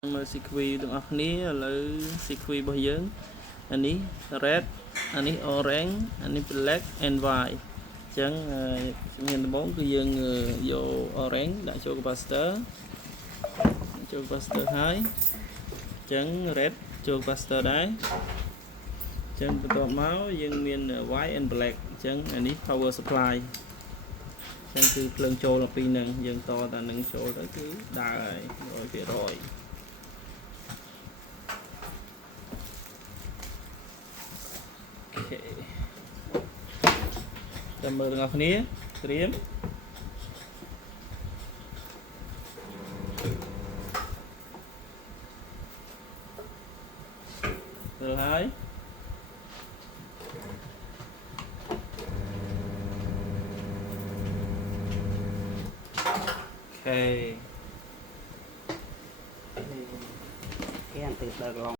មើល sequence ទាំងអស់គ្នាឥឡូវ sequence របស់យើងអានេះ red អានេះ orange អានេះ black and white អញ្ចឹងជំហានដំបូងគឺយើងយក orange ដាក់ចូល capacitor ចូល capacitor ហើយអញ្ចឹង red ចូល capacitor ដែរអញ្ចឹងបន្ទាប់មកយើងមាន white and black អញ្ចឹងអានេះ power supply អញ្ចឹងគឺភ្លើងចូលដល់ពីរហ្នឹងយើងតតែនឹងចូលទៅគឺដើរហើយ 100%ចាំមើលទាំងអស់គ្នាត្រៀមទៅហើយអូខេគេអត់ទៅដល់